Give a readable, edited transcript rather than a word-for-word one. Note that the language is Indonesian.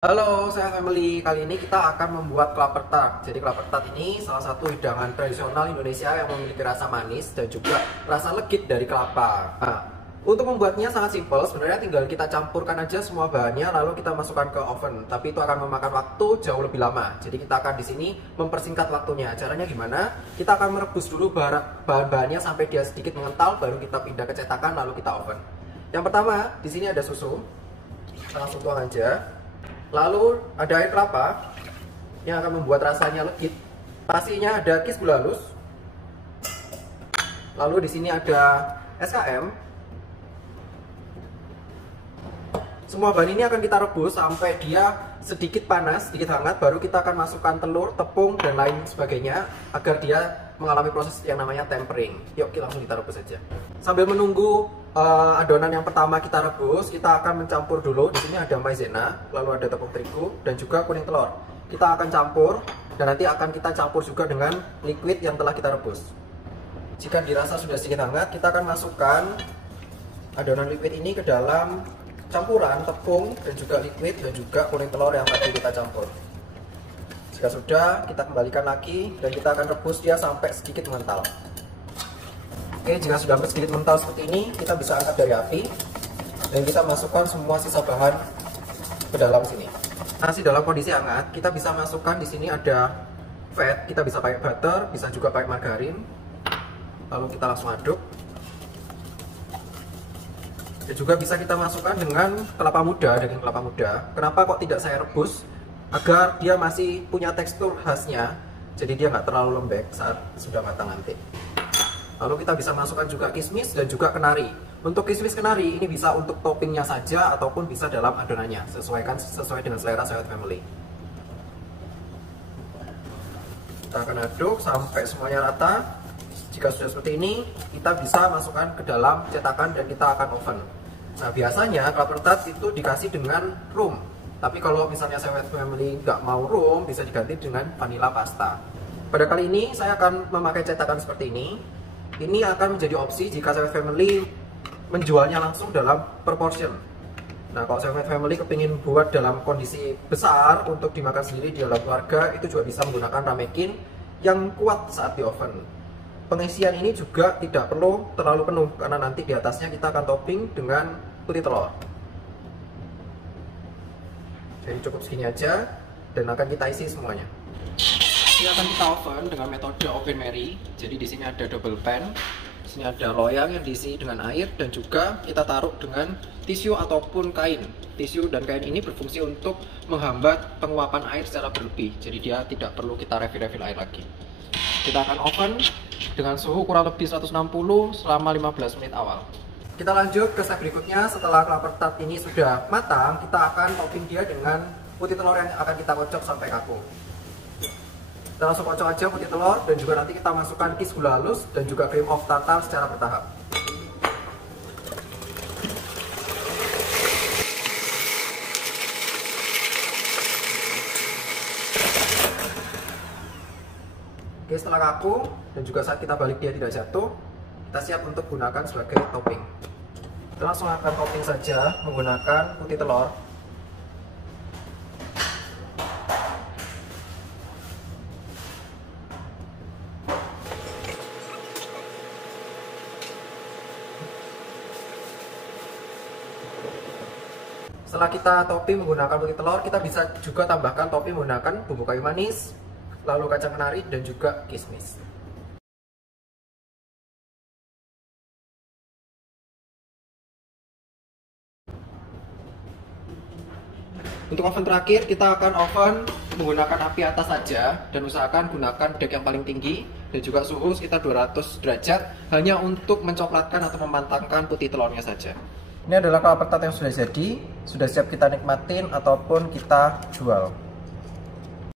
Halo, saya Family. Kali ini kita akan membuat klaper tart. Jadi klaper tart ini salah satu hidangan tradisional Indonesia yang memiliki rasa manis dan juga rasa legit dari kelapa. Nah, untuk membuatnya sangat simpel. Sebenarnya tinggal kita campurkan aja semua bahannya lalu kita masukkan ke oven. Tapi itu akan memakan waktu jauh lebih lama. Jadi kita akan di sini mempersingkat waktunya. Caranya gimana? Kita akan merebus dulu bahan-bahannya sampai dia sedikit mengental, baru kita pindah ke cetakan lalu kita oven. Yang pertama, di sini ada susu. Kita langsung tuang aja. Lalu ada air kelapa yang akan membuat rasanya legit. Pastinya ada kis gula halus. Lalu di sini ada SKM. Semua bahan ini akan kita rebus sampai dia sedikit panas, sedikit hangat. Baru kita akan masukkan telur, tepung, dan lain sebagainya agar dia mengalami proses yang namanya tempering. Yuk, langsung kita rebus saja. Sambil menunggu adonan yang pertama kita rebus, kita akan mencampur dulu. Di sini ada maizena, lalu ada tepung terigu dan juga kuning telur. Kita akan campur dan nanti akan kita campur juga dengan liquid yang telah kita rebus. Jika dirasa sudah sedikit hangat, kita akan masukkan adonan liquid ini ke dalam campuran tepung dan juga liquid dan juga kuning telur yang tadi kita campur. Jika sudah, kita kembalikan lagi dan kita akan rebus dia sampai sedikit mengental. Oke, jika sudah sedikit mental seperti ini, kita bisa angkat dari api dan kita masukkan semua sisa bahan ke dalam sini. Masih dalam kondisi hangat, kita bisa masukkan di sini ada fat, kita bisa pakai butter, bisa juga pakai margarin. Lalu kita langsung aduk. Dan juga bisa kita masukkan dengan kelapa muda, daging kelapa muda. Kenapa kok tidak saya rebus? Agar dia masih punya tekstur khasnya, jadi dia nggak terlalu lembek saat sudah matang nanti. Lalu kita bisa masukkan juga kismis dan juga kenari. Untuk kismis kenari ini bisa untuk toppingnya saja ataupun bisa dalam adonannya. Sesuai dengan selera Sehat Family. Kita akan aduk sampai semuanya rata. Jika sudah seperti ini, kita bisa masukkan ke dalam cetakan dan kita akan oven. Nah, biasanya klaper tart itu dikasih dengan rum. Tapi kalau misalnya Sehat Family nggak mau rum, bisa diganti dengan vanilla pasta. Pada kali ini saya akan memakai cetakan seperti ini. Ini akan menjadi opsi jika Sehat Family menjualnya langsung dalam per portion. Nah, kalau Sehat Family kepingin buat dalam kondisi besar untuk dimakan sendiri di dalam keluarga, itu juga bisa menggunakan ramekin yang kuat saat di oven. Pengisian ini juga tidak perlu terlalu penuh karena nanti di atasnya kita akan topping dengan putih telur. Jadi cukup segini aja dan akan kita isi semuanya. Ini akan kita oven dengan metode oven Mary. Jadi di sini ada double pan, di sini ada loyang yang diisi dengan air dan juga kita taruh dengan tisu ataupun kain. Tisu dan kain ini berfungsi untuk menghambat penguapan air secara berlebih. Jadi dia tidak perlu kita refill air lagi. Kita akan oven dengan suhu kurang lebih 160 selama 15 menit awal. Kita lanjut ke step berikutnya. Setelah klaper tart ini sudah matang, kita akan topping dia dengan putih telur yang akan kita kocok sampai kaku. Kita langsung kocok aja putih telur dan juga nanti kita masukkan kis gula halus dan juga cream of tartar secara bertahap. Oke, setelah kaku dan juga saat kita balik dia tidak jatuh, kita siap untuk gunakan sebagai topping. Kita langsung akan topping saja menggunakan putih telur. Setelah kita topping menggunakan putih telur, kita bisa juga tambahkan topping menggunakan bumbu kayu manis, lalu kacang kenari dan juga kismis. Untuk oven terakhir, kita akan oven menggunakan api atas saja dan usahakan gunakan dek yang paling tinggi dan juga suhu sekitar 200 derajat hanya untuk mencoklatkan atau memantangkan putih telurnya saja. Ini adalah klaper tart yang sudah jadi, sudah siap kita nikmatin ataupun kita jual.